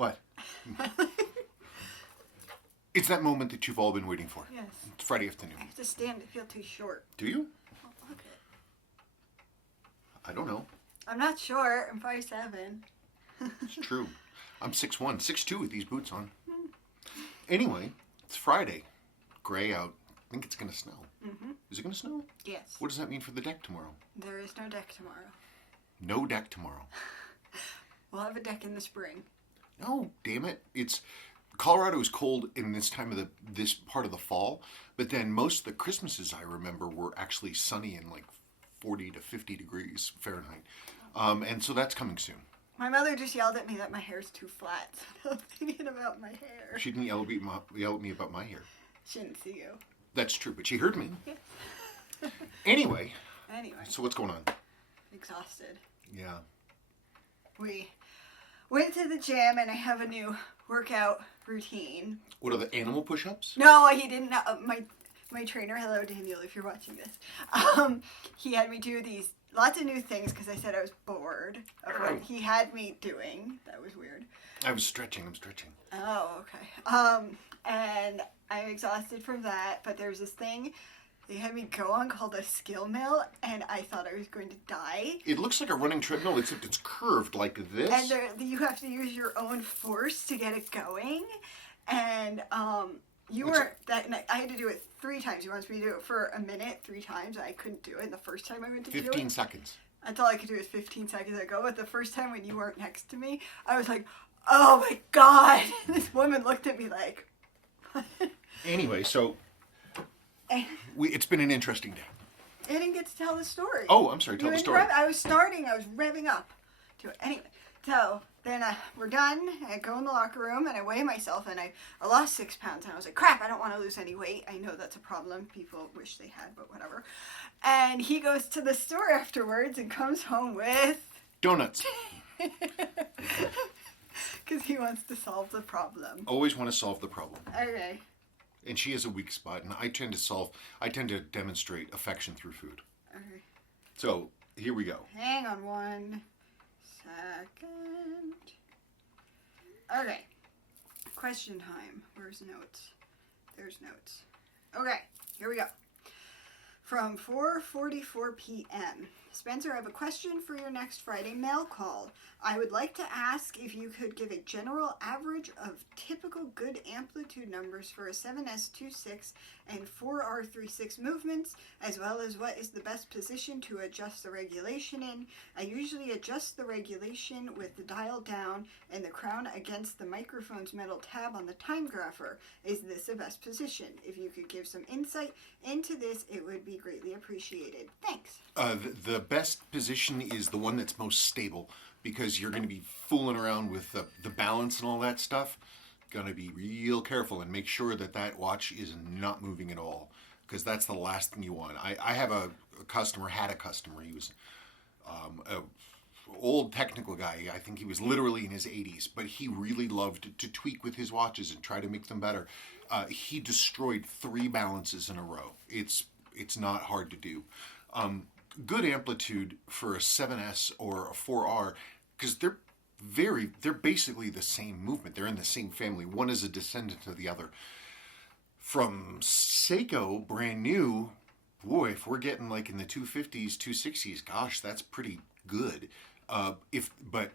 What? It's that moment that you've all been waiting for. Yes. It's Friday afternoon. I have to stand. I feel too short. Do you? Oh, look at it. I don't know. I'm not short. I'm 5'7". It's true. I'm 6'1", 6'2" with these boots on. Anyway, it's Friday. Gray out. I think it's going to snow. Mm-hmm. Is it going to snow? Yes. What does that mean for the deck tomorrow? There is no deck tomorrow. No deck tomorrow. We'll have a deck in the spring. No, damn it. Colorado is cold in this part of the fall, but then most of the Christmases I remember were actually sunny and like 40 to 50 degrees Fahrenheit. And so that's coming soon. My mother just yelled at me that my hair's too flat, so I'm thinking about my hair. She didn't yell at me about my hair. She didn't see you. That's true, but she heard me. Yes. Anyway. Anyway. So what's going on? Exhausted. Yeah. We went to the gym and I have a new workout routine. What are the animal push-ups? No, he didn't. My trainer, hello Daniel, if you're watching this. He had me do these lots of new things because I said I was bored of what he had me doing. That was weird. I was stretching. I'm stretching. Oh, okay. And I'm exhausted from that. But there's this thing they had me go on called a skill mill, and I thought I was going to die. It looks like a running treadmill, except it's curved like this. And you have to use your own force to get it going. And I had to do it 3 times. He wants me to do it for a minute 3 times. I couldn't do it the first time I went to do it. 15 seconds. That's all I could do is 15 seconds ago. But the first time when you weren't next to me, I was like, oh my God. This woman looked at me like... Anyway, so it's been an interesting day. I didn't get to tell the story. Oh, I'm sorry. Tell the story. I was revving up to it. Anyway, so then we're done. I go in the locker room and I weigh myself and I lost 6 pounds. And I was like, crap, I don't want to lose any weight. I know that's a problem. People wish they had, but whatever. And he goes to the store afterwards and comes home with... donuts. Because he wants to solve the problem. Always want to solve the problem. Okay. And she has a weak spot, and I tend to demonstrate affection through food. Okay. So, here we go. Hang on 1 second. Okay. Question time. Where's notes? There's notes. Okay, here we go. From 4:44 p.m. Spencer, I have a question for your next Friday mail call. I would like to ask if you could give a general average of typical good amplitude numbers for a 7S26 and 4R36 movements, as well as what is the best position to adjust the regulation in. I usually adjust the regulation with the dial down and the crown against the microphone's metal tab on the time grapher. Is this the best position? If you could give some insight into this, it would be greatly appreciated. Thanks. The best position is the one that's most stable, because you're going to be fooling around with the balance and all that stuff. Going to be real careful and make sure that watch is not moving at all, because that's the last thing you want. I have a customer. He was a old technical guy. I think he was literally in his 80s, but he really loved to tweak with his watches and try to make them better. He destroyed 3 balances in a row. It's not hard to do. Good amplitude for a 7S or a 4R, because they're basically the same movement. They're in the same family. One is a descendant of the other. From Seiko, brand new, boy, if we're getting like in the 250s, 260s, gosh, that's pretty good. But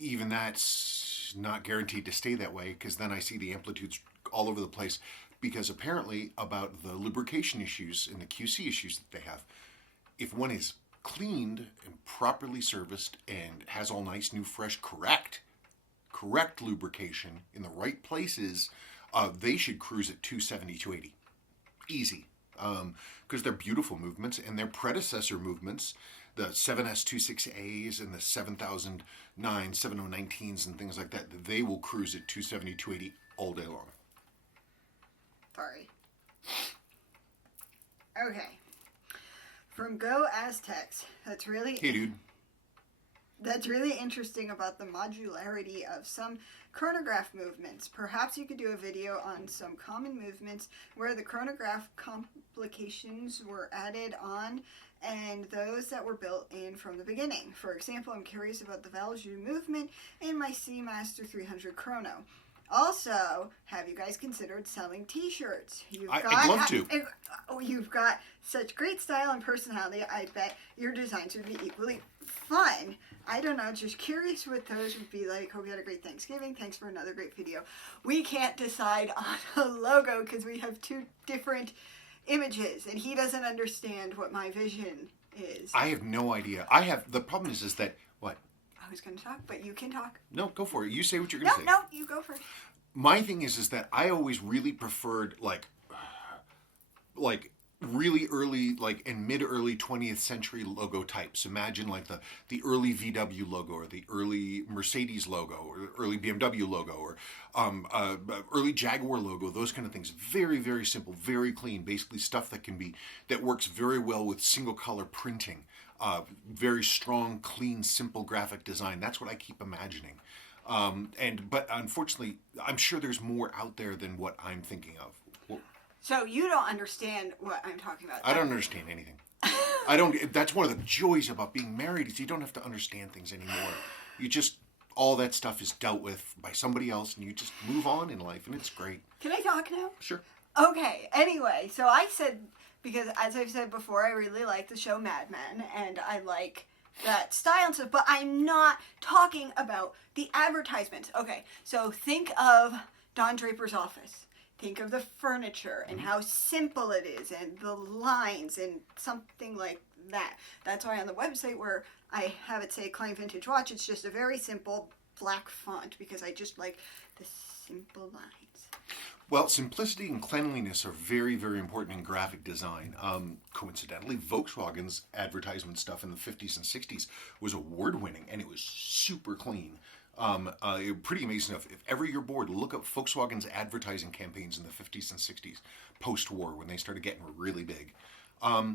even that's not guaranteed to stay that way, because then I see the amplitudes all over the place, because apparently about the lubrication issues and the QC issues that they have. If one is cleaned and properly serviced and has all nice, new, fresh, correct lubrication in the right places, they should cruise at 270, 280. Easy. Because they're beautiful movements, and their predecessor movements, the 7S26As and the 7009, 7019s and things like that, they will cruise at 270, 280 all day long. Sorry. Okay. From Go Aztecs. Hey, dude. That's really interesting about the modularity of some chronograph movements. Perhaps you could do a video on some common movements where the chronograph complications were added on and those that were built in from the beginning. For example, I'm curious about the value movement in my Seamaster 300 Chrono. Also, have you guys considered selling t-shirts? I'd love to. You've got such great style and personality, I bet your designs would be equally fun. I don't know, just curious what those would be like. Hope you had a great Thanksgiving. Thanks for another great video. We can't decide on a logo because we have two different images, and he doesn't understand what my vision is. I have no idea. The problem is that, what? I was going to talk, but you can talk. No, go for it. You say what you're going to say. No, you go first. My thing is that I always really preferred like really early, like in mid-early 20th century logo types. Imagine like the early VW logo, or the early Mercedes logo, or the early BMW logo, or early Jaguar logo, those kind of things. Very, very simple, very clean, basically stuff that works very well with single color printing. Very strong, clean, simple graphic design. That's what I keep imagining. But unfortunately, I'm sure there's more out there than what I'm thinking of. Well, so you don't understand what I'm talking about. I don't understand anything. I don't. That's one of the joys about being married, is you don't have to understand things anymore. You just, all that stuff is dealt with by somebody else, and you just move on in life, and it's great. Can I talk now? Sure. Okay. Anyway, so I said, because as I've said before, I really like the show Mad Men, and I like that style and stuff, but I'm not talking about the advertisements. Okay, so think of Don Draper's office. Think of the furniture and how simple it is, and the lines and something like that. That's why on the website where I have it say Klein Vintage Watch, it's just a very simple black font, because I just like the simple lines. Well, simplicity and cleanliness are very, very important in graphic design. Coincidentally, Volkswagen's advertisement stuff in the 50s and 60s was award-winning, and it was super clean. Pretty amazing stuff. If ever you're bored, look up Volkswagen's advertising campaigns in the 50s and 60s, post-war, when they started getting really big. I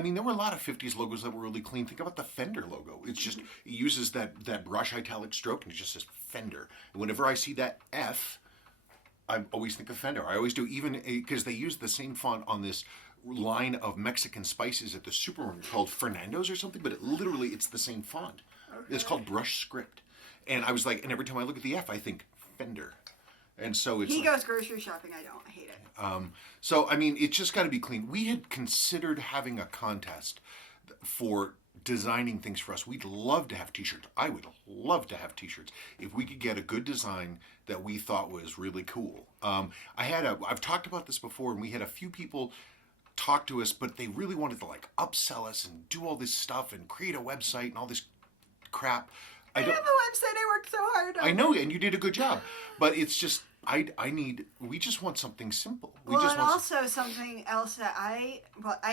mean, there were a lot of 50s logos that were really clean. Think about the Fender logo. It's just, it uses that brush italic stroke, and it just says Fender. And whenever I see that F, I always think of Fender. I always do, even because they use the same font on this line of Mexican spices at the supermarket called Fernando's or something, but it's the same font. Okay. It's called brush script. And I was like, and every time I look at the F, I think Fender. And so it's he goes grocery shopping. I don't. I hate it. So, I mean, it's just got to be clean. We had considered having a contest for designing things for us. We'd love to have t-shirts. I would love to have t-shirts if we could get a good design that we thought was really cool. I've talked about this before, and we had a few people talk to us, but they really wanted to like upsell us and do all this stuff and create a website and all this crap. I have a website I worked so hard on. I know, and you did a good job. But it's just, we just want something simple. Also something else that I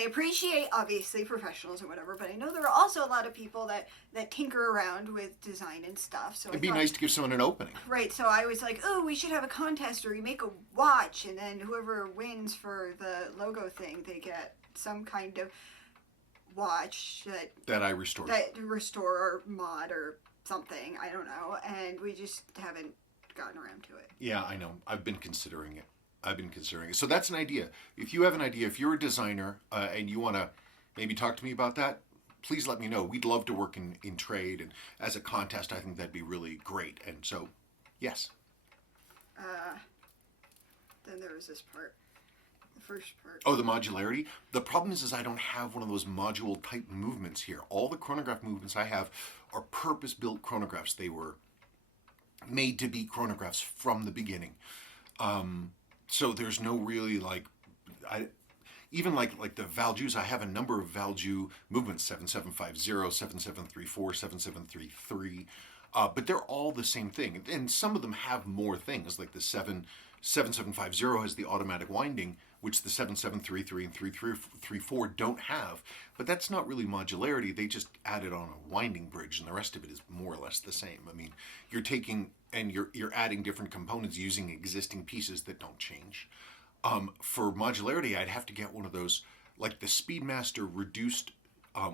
appreciate, obviously, professionals and whatever, but I know there are also a lot of people that tinker around with design and stuff. So it'd be nice to give someone an opening. Right, so I was like, oh, we should have a contest where we make a watch, and then whoever wins for the logo thing, they get some kind of watch that I restore. That restore or mod or something, I don't know, and we just haven't gotten around to it. Yeah, I know. I've been considering it. So that's an idea. If you have an idea, if you're a designer and you want to maybe talk to me about that, please let me know. We'd love to work in trade, and as a contest, I think that'd be really great. And so, yes. Then there was this part. The first part. Oh, the modularity? The problem is I don't have one of those module type movements here. All the chronograph movements I have are purpose-built chronographs. They were made to be chronographs from the beginning. So there's no really even like the Valjoux, I have a number of Valjoux movements, 7750, 7734, 7733, but they're all the same thing. And some of them have more things, like the 7750 has the automatic winding, which the 7733 and 3334 don't have. But that's not really modularity. They just added on a winding bridge, and the rest of it is more or less the same. I mean, you're taking and you're adding different components using existing pieces that don't change. For modularity, I'd have to get one of those, like the Speedmaster reduced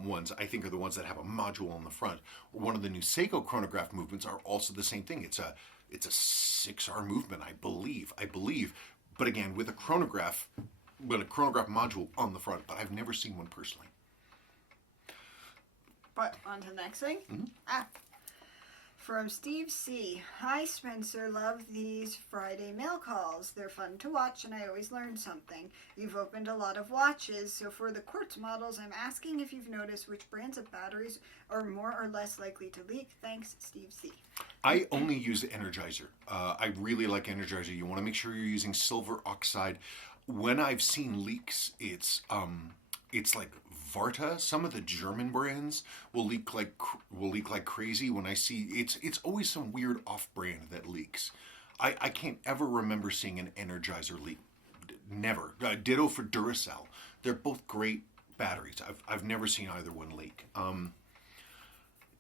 ones, I think, are the ones that have a module on the front. One of the new Seiko chronograph movements are also the same thing. It's a 6R movement, I believe. But again, with a chronograph module on the front. But I've never seen one personally. But on to the next thing. From Steve C. Hi, Spencer. Love these Friday mail calls. They're fun to watch, and I always learn something. You've opened a lot of watches, so for the quartz models, I'm asking if you've noticed which brands of batteries are more or less likely to leak. Thanks, Steve C. I only use Energizer. I really like Energizer. You want to make sure you're using silver oxide. When I've seen leaks, it's like Varta. Some of the German brands will leak like crazy. When I see it's always some weird off-brand that leaks. I can't ever remember seeing an Energizer leak. Never. Ditto for Duracell. They're both great batteries. I've never seen either one leak.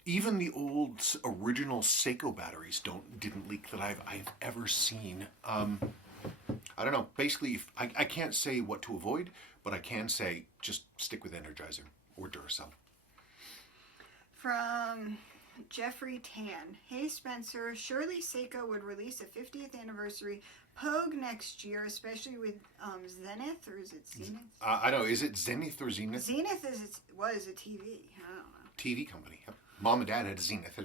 Even the old original Seiko batteries didn't leak that I've ever seen. I don't know. Basically, I can't say what to avoid, but I can say just stick with Energizer or Duracell. From Jeffrey Tan. Hey, Spencer. Surely Seiko would release a 50th anniversary Pogue next year, especially with Zenith, or is it Zenith? I don't know. Is it Zenith or Zenith? Zenith was a TV. I don't know. TV company. Yep. Mom and Dad had a Zenith.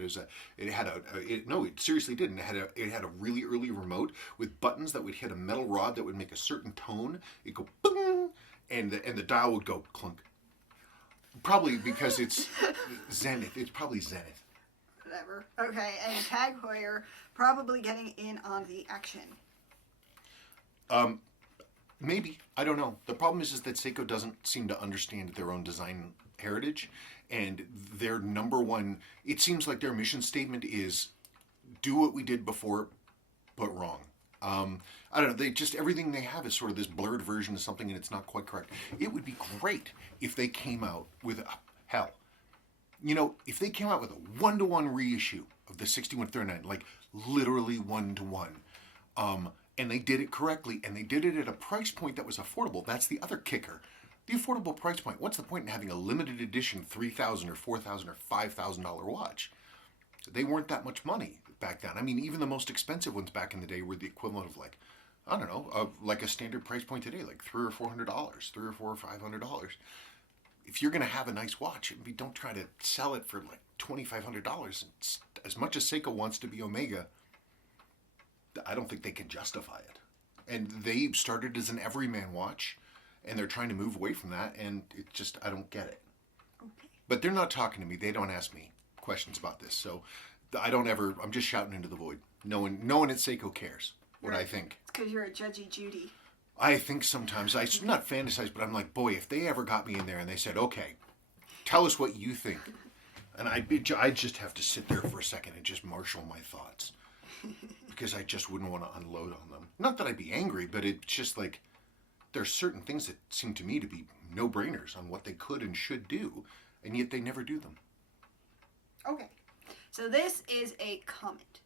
It seriously didn't. It had a really early remote with buttons that would hit a metal rod that would make a certain tone. It'd go boom, and the dial would go clunk. Probably because it's Zenith. It's probably Zenith. Whatever. Okay, and Tag Heuer probably getting in on the action. Maybe. I don't know. The problem is that Seiko doesn't seem to understand their own design heritage, and their number one, it seems like their mission statement is do what we did before, but wrong. I don't know, everything they have is sort of this blurred version of something, and it's not quite correct. It would be great if they came out with, if they came out with a 1-to-1 reissue of the 6139, like literally 1-to-1, and they did it correctly, and they did it at a price point that was affordable. That's the other kicker. The affordable price point. What's the point in having a limited edition $3,000 or $4,000 or $5,000 watch? They weren't that much money back then. I mean, even the most expensive ones back in the day were the equivalent of like a standard price point today, like $300 or $400, $300 or $500. If you're going to have a nice watch, don't try to sell it for like $2,500. As much as Seiko wants to be Omega, I don't think they can justify it. And they started as an everyman watch, and they're trying to move away from that, and I don't get it. Okay. But they're not talking to me. They don't ask me questions about this. So I'm just shouting into the void. No one at Seiko cares what I think. It's because you're a judgy Judy. I think sometimes, I not fantasize, but I'm like, boy, if they ever got me in there and they said, okay, tell us what you think. And I'd just have to sit there for a second and just marshal my thoughts. Because I just wouldn't want to unload on them. Not that I'd be angry, but it's just like, there's certain things that seem to me to be no-brainers on what they could and should do, and yet they never do them. Okay, so this is a comment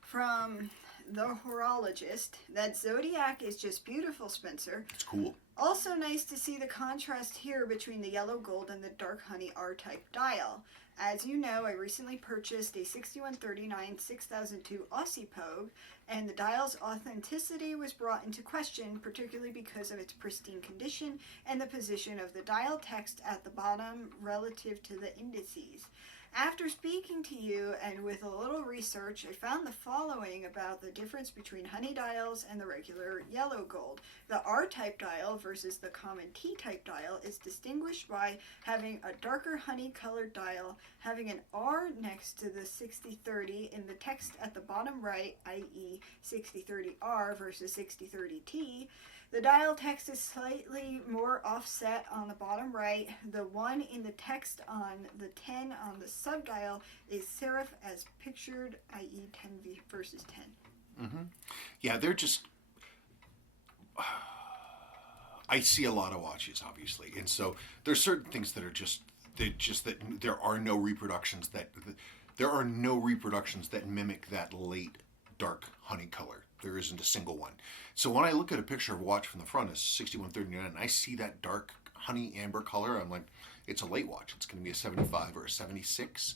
from the horologist. That Zodiac is just beautiful, Spencer. It's cool. Also nice to see the contrast here between the yellow gold and the dark honey R-type dial. As you know, I recently purchased a 6139 6002 Aussie Pogue, and the dial's authenticity was brought into question, particularly because of its pristine condition and the position of the dial text at the bottom relative to the indices. After speaking to you and with a little research, I found the following about the difference between honey dials and the regular yellow gold. The R-type dial versus the common T-type dial is distinguished by having a darker honey-colored dial, having an R next to the 6030 in the text at the bottom right, i.e. 6030R versus 6030T. The dial text is slightly more offset on the bottom right. The 1 in the text on the 10 on the subdial is serif as pictured, i.e. 10 versus 10. Mm-hmm. Yeah, they're just... I see a lot of watches, obviously, and so there's certain things that are just that there are no reproductions that mimic that late dark honey color. There isn't a single one. So when I look at a picture of a watch from the front, it's 6139, and I see that dark honey amber color, I'm like, it's a late watch. It's going to be a 75 or a 76,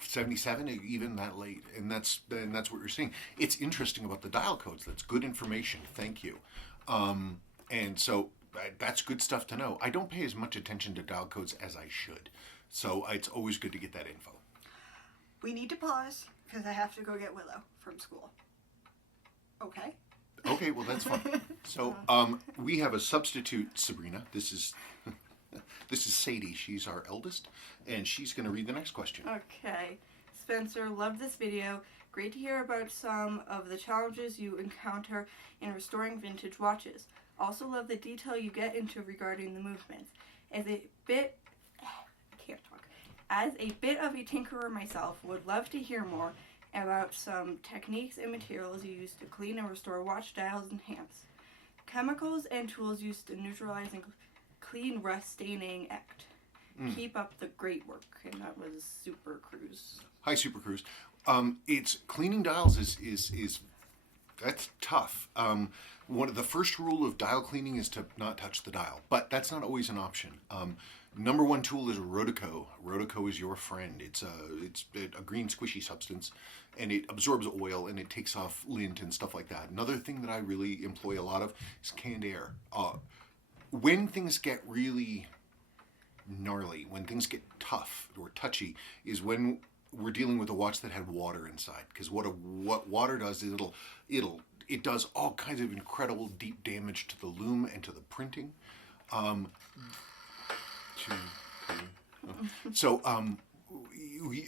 77, even that late. And that's what you're seeing. It's interesting about the dial codes. That's good information. Thank you. And so that's good stuff to know. I don't pay as much attention to dial codes as I should, so it's always good to get that info. We need to pause because I have to go get Willow from school. Okay. Okay, well that's fine. So we have a substitute, Sabrina. This is Sadie. She's our eldest, and she's going to read the next question. Okay. Spencer, loved this video. Great to hear about some of the challenges you encounter in restoring vintage watches. Also love the detail you get into regarding the movements. As a bit of a tinkerer myself, would love to hear more about some techniques and materials you use to clean and restore watch dials and hands. Chemicals and tools used to neutralize and clean rust staining act. Keep up the great work. And that was Super Cruise. Hi, Super Cruise. It's cleaning dials is that's tough. One of the first rule of dial cleaning is to not touch the dial, but that's not always an option. Number one tool is Rotico. Rotico is your friend. It's a green squishy substance, and it absorbs oil and it takes off lint and stuff like that. Another thing that I really employ a lot of is canned air. When things get really gnarly, when things get tough or touchy, is when we're dealing with a watch that had water inside. Because what water does is it does all kinds of incredible deep damage to the loom and to the printing. So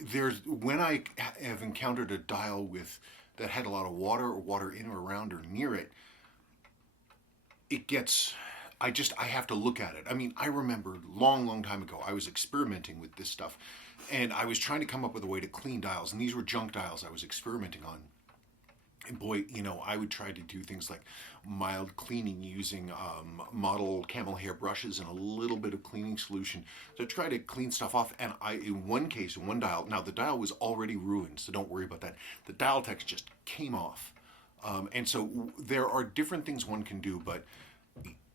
there's when I have encountered a dial that had a lot of water or water in or around or near it, it gets. I have to look at it. I mean, I remember long time ago, I was experimenting with this stuff, and I was trying to come up with a way to clean dials, and these were junk dials I was experimenting on. And boy, I would try to do things like mild cleaning using model camel hair brushes and a little bit of cleaning solution to try to clean stuff off. And in one case, in one dial, now the dial was already ruined, so don't worry about that. The dial text just came off. And so there are different things one can do, but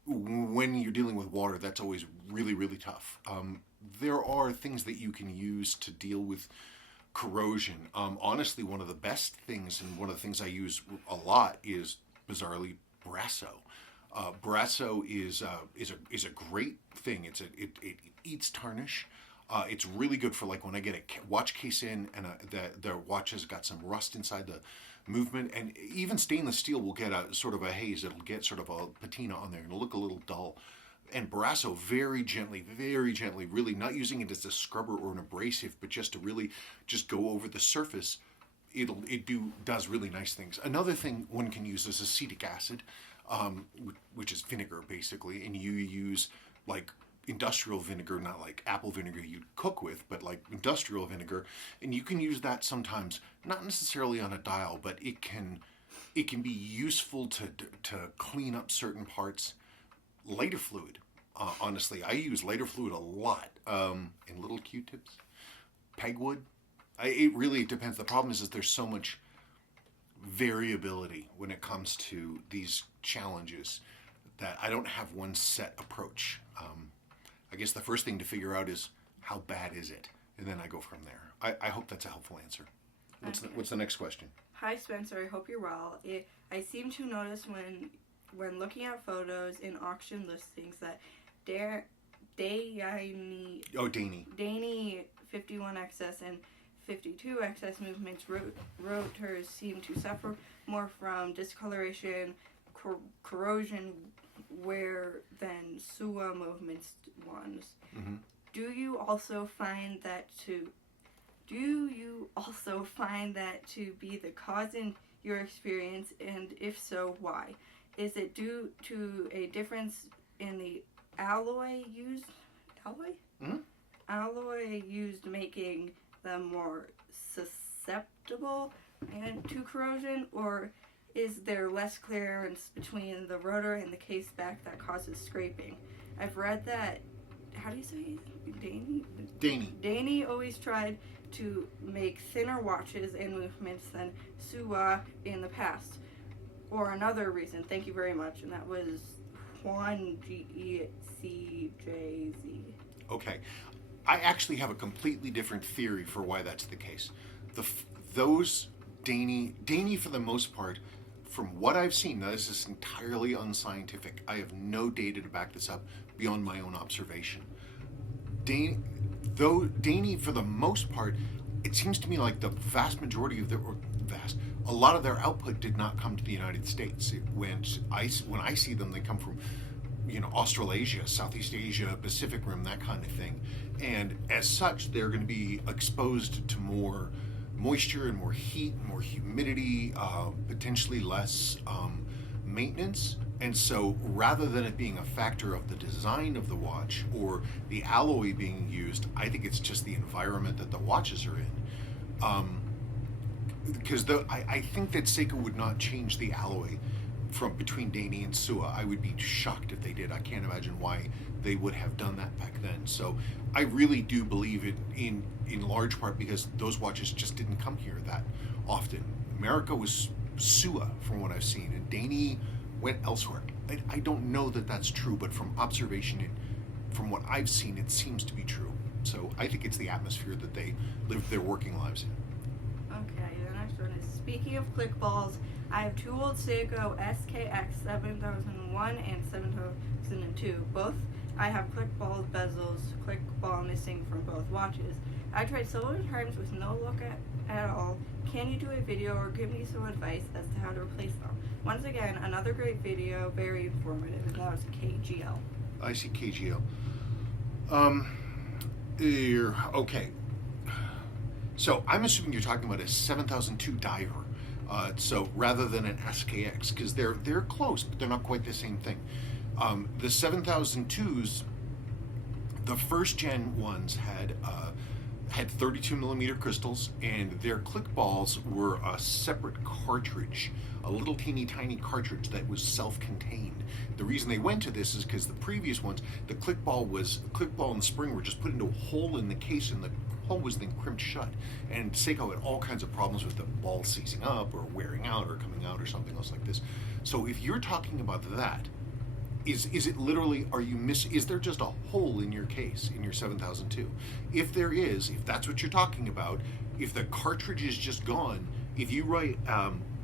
when you're dealing with water, that's always really tough. There are things that you can use to deal with corrosion. Honestly, one of the best things, and one of the things I use a lot, is bizarrely Brasso. Brasso is a great thing. It eats tarnish. It's really good for like when I get a watch case in and the watch has got some rust inside the movement, and even stainless steel will get a sort of a haze. It'll get sort of a patina on there and it'll look a little dull. And Brasso very gently, really not using it as a scrubber or an abrasive, but just to really just go over the surface, does really nice things. Another thing one can use is acetic acid, which is vinegar basically, and you use like industrial vinegar, not like apple vinegar you'd cook with, but like industrial vinegar, and you can use that sometimes, not necessarily on a dial, but it can be useful to clean up certain parts. Lighter fluid, honestly, I use lighter fluid a lot, and little Q-tips, pegwood. It really depends. The problem is there's so much variability when it comes to these challenges that I don't have one set approach. I guess the first thing to figure out is how bad is it, and then I go from there. I hope that's a helpful answer. What's the next question? Hi Spencer, I hope you're well. I seem to notice when looking at photos in auction listings that Danny 51XS and 52XS movements rotors seem to suffer more from discoloration, corrosion wear than Suwa movements ones. Mm-hmm. Do you also find that to be the cause in your experience, and if so, why? Is it due to a difference in the alloy used? Mm-hmm. Alloy used, making them more susceptible to corrosion, or is there less clearance between the rotor and the case back that causes scraping? I've read that. How do you say it? Danny always tried to make thinner watches and movements than Suwa in the past. Or another reason. Thank you very much. And that was Juan GECJZ. Okay. I actually have a completely different theory for why that's the case. Those Danny for the most part, from what I've seen, now this is entirely unscientific. I have no data to back this up beyond my own observation. Danny, for the most part, it seems to me like the vast majority of a lot of their output did not come to the United States. When I see them, they come from, Australasia, Southeast Asia, Pacific Rim, that kind of thing. And as such, they're going to be exposed to more moisture and more heat, and more humidity, potentially less maintenance. And so rather than it being a factor of the design of the watch or the alloy being used, I think it's just the environment that the watches are in. Because I think that Seiko would not change the alloy from between Danny and Sua. I would be shocked if they did. I can't imagine why they would have done that back then. So I really do believe it in large part because those watches just didn't come here that often. America was Sua from what I've seen, and Danny went elsewhere. I don't know that that's true, but from observation, from what I've seen, it seems to be true. So I think it's the atmosphere that they lived their working lives in. Okay, the next one is, speaking of click balls, I have two old Seiko SKX 7001 and 7002. Both I have click ball bezels, click ball missing from both watches. I tried several times with no luck at all. Can you do a video or give me some advice as to how to replace them? Once again, another great video, very informative, and that was KGL. I see KGL. Okay. So I'm assuming you're talking about a 7002 diver. So rather than an SKX, because they're close, but they're not quite the same thing. The 7002s, the first gen ones had 32 millimeter crystals, and their click balls were a separate cartridge, a little teeny tiny cartridge that was self-contained. The reason they went to this is because the previous ones, the click ball and the spring were just put into a hole in the case, and the hole was then crimped shut. And Seiko had all kinds of problems with the ball seizing up or wearing out or coming out or something else like this. So if you're talking about that, is it literally, is there just a hole in your case, in your 7002? If there is, if that's what you're talking about, if the cartridge is just gone, if you write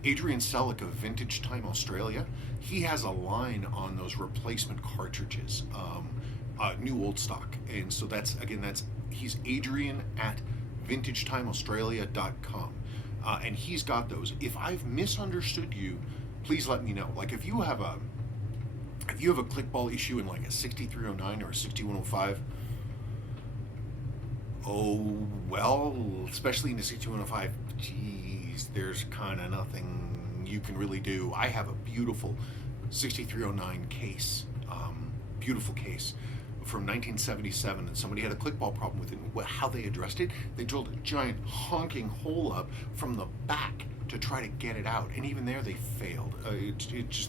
Adrian Selleck of Vintage Time Australia, he has a line on those replacement cartridges, new old stock. And so he's Adrian at vintagetimeaustralia.com. And he's got those. If I've misunderstood you, please let me know. Like if you have a click ball issue in like a 6309 or a 6105, oh well, especially in the 6105, geez, there's kind of nothing you can really do. I have a beautiful 6309 case, beautiful case from 1977, and somebody had a click ball problem with it. How they addressed it, they drilled a giant honking hole up from the back to try to get it out, and even there they failed. They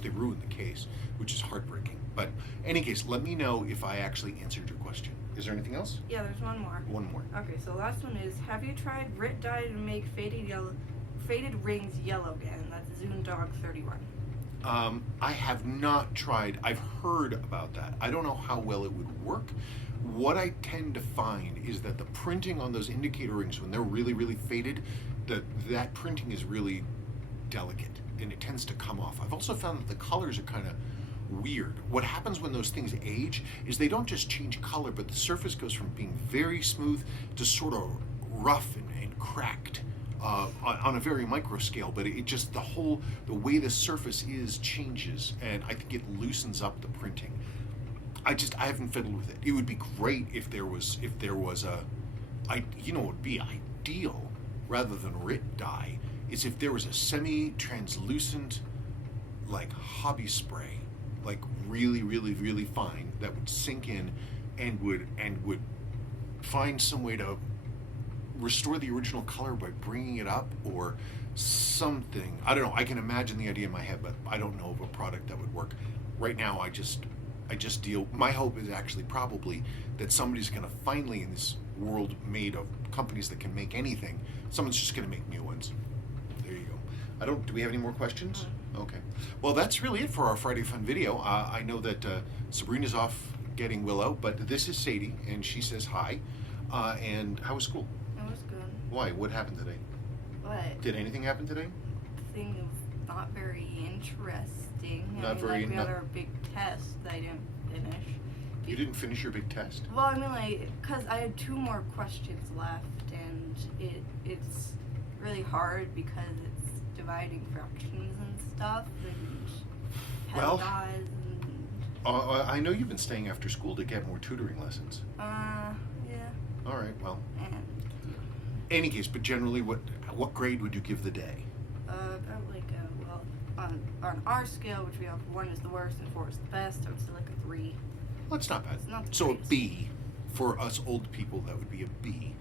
ruined the case, which is heartbreaking. But in any case, let me know if I actually answered your question. Is there anything else? Yeah, there's one more. One more. Okay, so the last one is, have you tried Rit dye to make faded rings yellow again? That's Zundog 31. I have not tried. I've heard about that. I don't know how well it would work. What I tend to find is that the printing on those indicator rings, when they're really, really faded, that printing is really delicate and it tends to come off. I've also found that the colors are kind of weird. What happens when those things age is they don't just change color, but the surface goes from being very smooth to sort of rough and cracked on a very micro scale. But it just, the way the surface is changes, and I think it loosens up the printing. I haven't fiddled with it. It would be great if there was what would be ideal rather than Rit dye is if there was a semi-translucent like hobby spray, like really, really, really fine, that would sink in and would find some way to restore the original color by bringing it up or something. I don't know. I can imagine the idea in my head, but I don't know of a product that would work. Right now, I just deal. My hope is actually probably that somebody's going to finally, in this world made of companies that can make anything, someone's just going to make new ones. There you go. Do we have any more questions? Okay. Well, that's really it for our Friday Fun video. I know that Sabrina's off getting Willow, but this is Sadie, and she says hi. And how was school? It was good. Why? What happened today? What? Did anything happen today? Thing not very interesting. Not I mean, very- like, we not- had our big test that I didn't finish. You didn't finish your big test? Well, I mean, like, because I had 2 more questions left, and it's really hard because it's dividing fractions and stuff, and Well, guys, I know you've been staying after school to get more tutoring lessons. yeah, All right, well, and any case, but generally, what grade would you give the day? about like well, on our scale, which we have 1 is the worst and 4 is the best, I would say like a 3. Well, it's not bad. It's not the So a greatest. B. For us old people, that would be a B.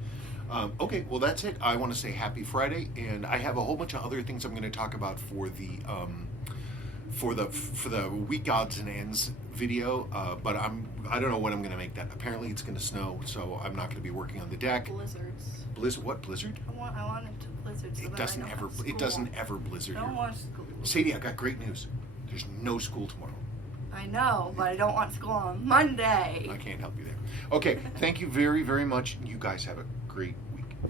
Okay, well, that's it. I want to say happy Friday, and I have a whole bunch of other things I'm going to talk about for the week odds and ends video, but I don't know when I'm going to make that. Apparently, it's going to snow, so I'm not going to be working on the deck. Blizzards. Blizzard? What blizzard? I want it to blizzard. So It that doesn't I don't ever. have It doesn't school. ever blizzard I don't here. want school. Sadie, I got great news. There's no school tomorrow. I know, but I don't want school on Monday. I can't help you there. Okay, thank you very, very much. You guys have a great week.